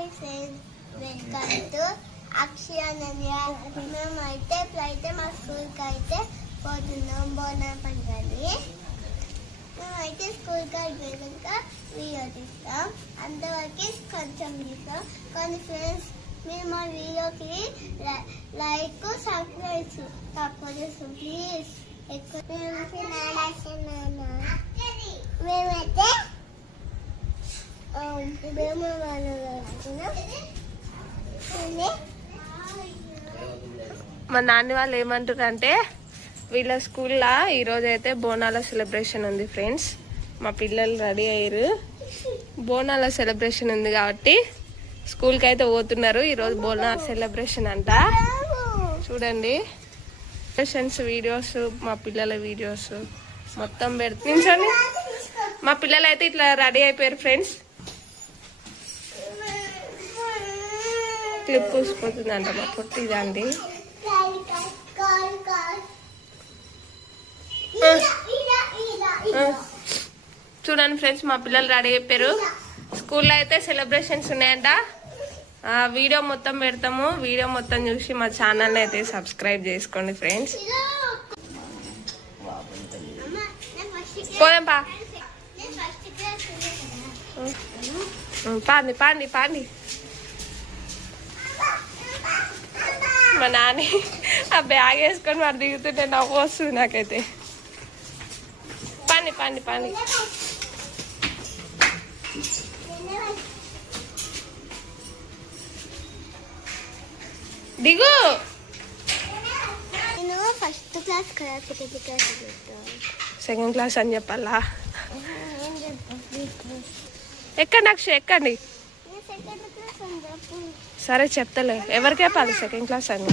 Hi friends, welcome to Akshayananya. మేమైతే ఇప్పుడైతే మా స్కూల్కి అయితే పోతున్నాం బోనాల పండుగని. మేమైతే స్కూల్కి అయిపోయాక వీడియో తీస్తాం, అంతవరకు కొంచెం తీస్తాం. కానీ ఫ్రెండ్స్, మీరు మా వీడియోకి లైక్ సబ్స్క్రైబ్ తప్పదు ప్లీజ్. మేమైతే మా నాన్న వాళ్ళు ఏమంటారంటే వీళ్ళ స్కూల్లో ఈరోజు అయితే బోనాల సెలబ్రేషన్ ఉంది ఫ్రెండ్స్. మా పిల్లలు రెడీ అయ్యారు, బోనాల సెలబ్రేషన్ ఉంది కాబట్టి స్కూల్కి అయితే పోతున్నారు. ఈరోజు బోనాల సెలబ్రేషన్ అంట. చూడండి వీడియోస్, మా పిల్లల వీడియోస్ మొత్తం నించోండి. మా పిల్లలు అయితే ఇట్లా రెడీ అయిపోయారు ఫ్రెండ్స్. క్లిప్ పూసిపోతుందంట మా పొట్టి దాంది. చూడండి ఫ్రెండ్స్, మా పిల్లలు రెడీ అయిపోయారు. స్కూల్లో అయితే సెలబ్రేషన్స్ ఉన్నాయంట. వీడియో మొత్తం పెడతాము, వీడియో మొత్తం చూసి మా ఛానల్ అయితే సబ్స్క్రైబ్ చేసుకోండి ఫ్రెండ్స్. పోదాం పాండి పాండి పాండి. మా నాని ఆ బ్యాగ్ వేసుకొని మరి దిగుతుంటే నవ్వు వస్తుంది నాకైతే. పాండి పాండి పాండి. దిగు. ఫస్ట్ క్లాస్ సెకండ్ క్లాస్ అని చెప్పాలా? ఎక్కండి అక్షయ్, ఎక్కండి. సరే చెప్తలే, ఎవరికి చెప్పాలి సెకండ్ క్లాస్ అని?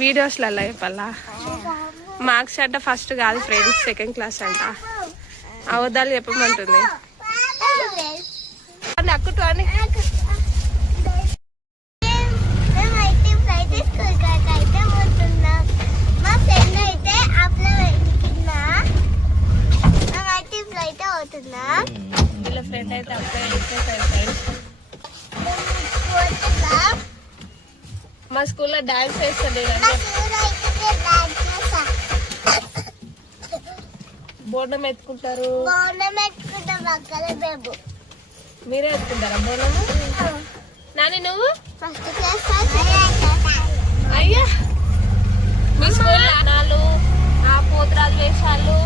వీడియోస్లలో చెప్పాలా? మార్క్స్ అంట ఫస్ట్ కాదు ఫ్రెండ్స్, సెకండ్ క్లాస్ అంట. అవద్దాలు చెప్పమంటుంది. అక్కుటు అని వీళ్ళ ఫ్రెండ్ అయితే మా స్కూల్లో డాన్స్ వేస్తుంది. బోనం ఎత్తుకుంటారు. మీరే ఎత్తుకుంటారా బోనము? నాని నువ్వు అయ్యా, మీ స్కూల్ నాణాలు, ఆ పోతురాజు వేషాలు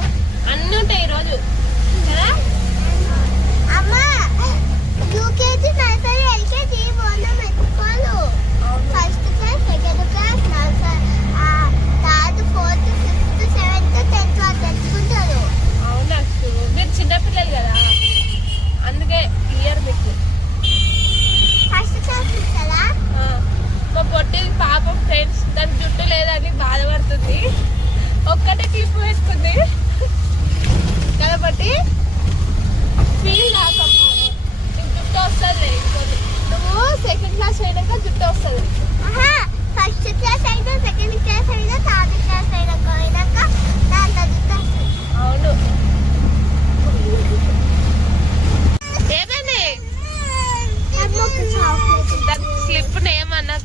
అన్నీ ఉంటాయి ఈరోజు కదా? యూకేజీ, నర్సరీ, ఎల్కేజీ బోనం ఎత్తుకోవాలి. First class, second class, nursery, third, fourth, fifth, seventh, 10th వాళ్ళు ఎత్తుకుంటారు. అవునా, మీరు చిన్నపిల్లలు కదా, అందుకే ఇయర్ మీకు ఫస్ట్ క్లాస్ ఇస్తారా? మా పొట్టి పాపం ఫ్రెండ్స్, దాని జుట్టు లేదని బాధపడుతుంది. ఒక్కటే క్లిప్ వేసుకుంది కాబట్టి ఫీల్ కాకమ్మా, నీకు జుట్టు వస్తుంది. నువ్వు సెకండ్ క్లాస్ అయినాక జుట్టు వస్తుంది. ఫస్ట్ క్లాస్ అయినా, సెకండ్ క్లాస్ అయినా, థర్డ్ క్లాస్ అయినాక దాంట్లో జుట్టు వస్తుంది. అవును. ఏమైంది? దాని స్లిప్ ఏమన్నా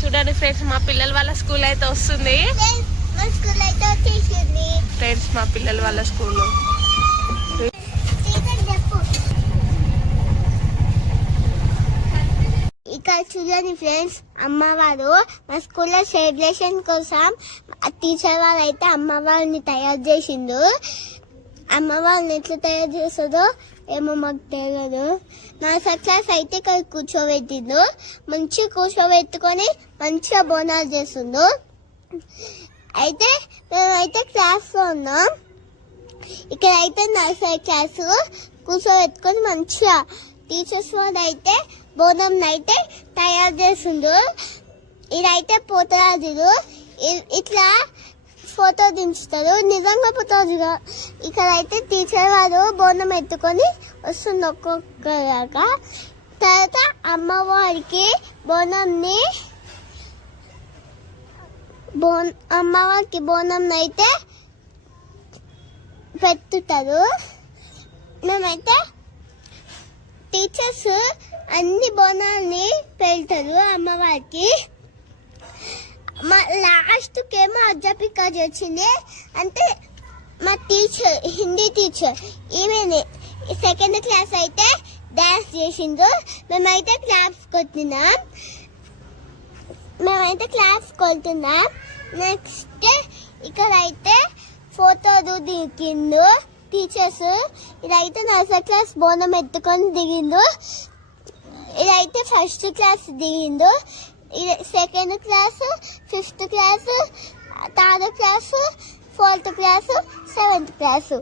చూడండి ఫ్రెండ్స్, మా పిల్లల వాళ్ళ స్కూల్ అయితే వస్తుంది ఫ్రెండ్స్. మా పిల్లల వాళ్ళ స్కూల్ ఇక్కడ చూడండి ఫ్రెండ్స్, అమ్మవారు మా స్కూల్లో సెలబ్రేషన్ కోసం టీచర్ వాళ్ళు అయితే అమ్మవారిని తయారు చేసిండు. అమ్మవారిని ఎట్లా తయారు చేస్తుందో ఏమో మాకు తెలియదు. నర్సరీ క్లాస్ అయితే ఇక్కడ కూర్చోబెట్టిండు, మంచిగా కూర్చోబెట్టుకొని మంచిగా బోనాలు చేస్తుండు. అయితే మేమైతే క్లాస్లో ఉన్నాం. ఇక్కడ అయితే నర్సరీ క్లాస్ కూర్చోబెట్టుకొని మంచిగా టీచర్స్ వాళ్ళు అయితే బోనం అయితే తయారు చేస్తుండ్రు. ఇదైతే పోతరాజులు ఇట్లా ఫోటో దించుతారు, నిజంగా పోతరాజుగా. ఇక్కడైతే టీచర్ వాళ్ళు బోనం ఎత్తుకొని వస్తుంది ఒక్కొక్కలాగా. తర్వాత అమ్మవారికి అమ్మవారికి బోనం అయితే పెట్టుతారు. మేమైతే టీచర్స్ అన్ని బోనాల్ని పెడతారు అమ్మవారికి. మా లాస్ట్కి ఏమో అధ్యాపిక వచ్చింది అంటే మా టీచర్, హిందీ టీచర్, ఈమెనే సెకండ్ క్లాస్ అయితే డాన్స్ చేసిండు. మేమైతే క్లాప్స్ కొడుతున్నాం. నెక్స్ట్ ఇక్కడ అయితే ఫోటోలు దిగిండు టీచర్స్. ఇదైతే నర్సరీ క్లాస్ బోనం ఎత్తుకొని దిగిండు. ఇదైతే ఫస్ట్ క్లాస్ దిగిండు. ఇది second class, fifth class, third class, fourth class, seventh class,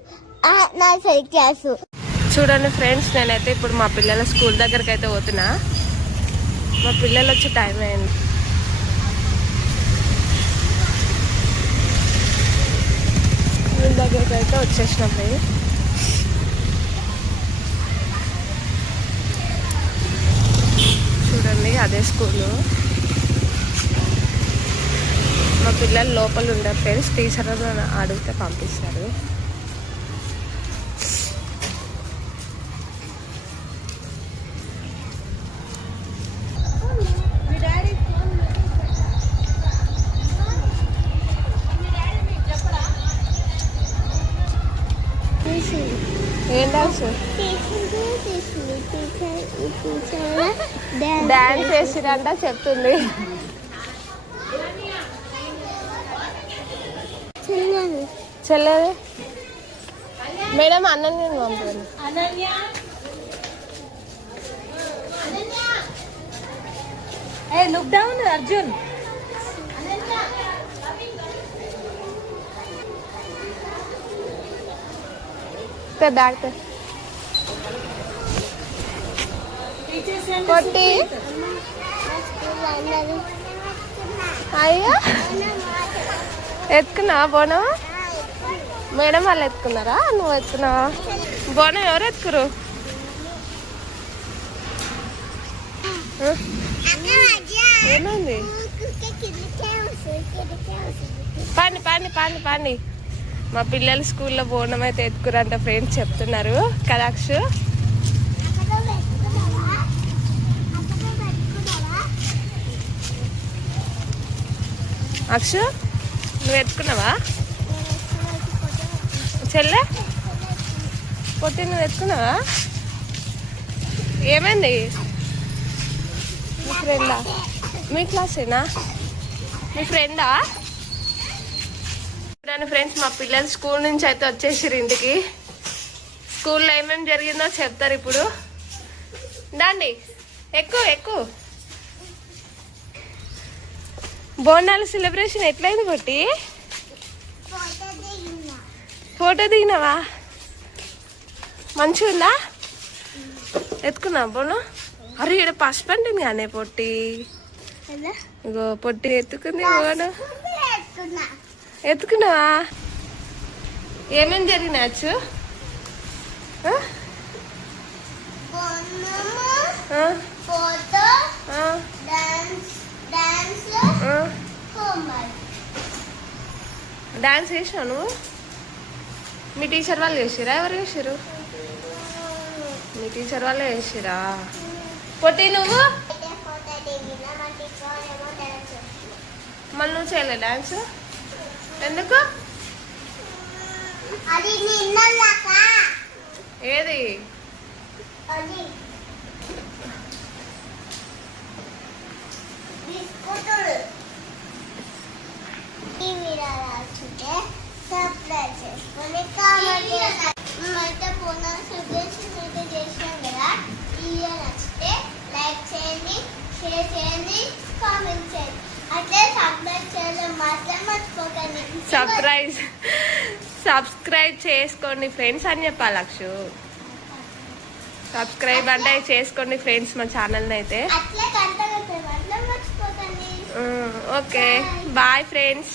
nursery class. చూడండి ఫ్రెండ్స్, నేనైతే ఇప్పుడు మా పిల్లల స్కూల్ దగ్గరికి అయితే పోతున్నా. మా పిల్లలు వచ్చే టైం అయింది. స్కూల్ దగ్గరికి అయితే వచ్చేసినాం. చూడండి అదే స్కూలు. మా పిల్లలు లోపల ఉండరు ఫ్రెండ్స్, టీచర్ అడిగితే పంపిస్తారు. ఏం డాన్స్? డాన్స్ వేసిరంట చెప్తుంది. చెల్లెది మేడం అన్నని పంపండి. Look down Arjun. బ్యాగ్ కొట్టి అయ్యా ఎత్తుకున్నావా బోనం? మేడం వాళ్ళు ఎత్తుకున్నారా, నువ్వు ఎత్తుకున్నావా? బోనం ఎవరు ఎత్తుకురు? ఏమైంది? పండి పండి పండి పండి. మా పిల్లలు స్కూల్లో బోనం అయితే ఎత్తుకురంట ఫ్రెండ్స్ చెప్తున్నారు కదా అక్షు? అక్షు నువ్వు ఎత్తుకున్నావా? చెల్లె పొట్టి నువ్వు ఎత్తుకున్నావా? ఏమైంది? మీ ఫ్రెండా? మీ క్లాసేనా? మీ ఫ్రెండా? ఫ్రెండ్స్ మా పిల్లలు స్కూల్ నుంచి అయితే వచ్చేసారు ఇంటికి. స్కూల్లో ఏమేమి జరిగిందో చెప్తారు ఇప్పుడు. దాండి ఎక్కువ ఎక్కువ. బోనాల సెలబ్రేషన్ ఎట్లయింది కొట్టి? ఫోటో దిగినావా? మంచిగా ఉందా? ఎత్తుకున్నావా బోనం? అరే ఇక్కడ పసుపు అంటుంది కానీ పొట్టి. ఇగో పొట్టి ఎత్తుకుంది బోనం. ఎత్తుకున్నావా? ఏమేమి జరిగినాచ్చు? డాన్స్ చేసావు నువ్వు? మీ టీచర్ వాళ్ళు చేసిరా? ఎవరు చేసిరు? మీ టీచర్ వాళ్ళే చేసిరా? పొట్టి నువ్వు మళ్ళీ నువ్వు చేయలే డాన్స్? ఎందుకు? ఏది? లైక్ చేయండి, షేర్ చేయండి, కామెంట్ చేయండి. అట్లే సబ్స్క్రైబ్ చేయడం మాత్రం మర్చిపోకండి. సబ్స్క్రైబ్ చేసుకోండి ఫ్రెండ్స్ అని చెప్పాలి అక్షు. సబ్స్క్రైబ్ అంటే చేసుకోండి ఫ్రెండ్స్ మా ఛానల్ని అయితే. అట్లే కంటెంట్ మాత్రం మర్చిపోకండి. Okay bye friends.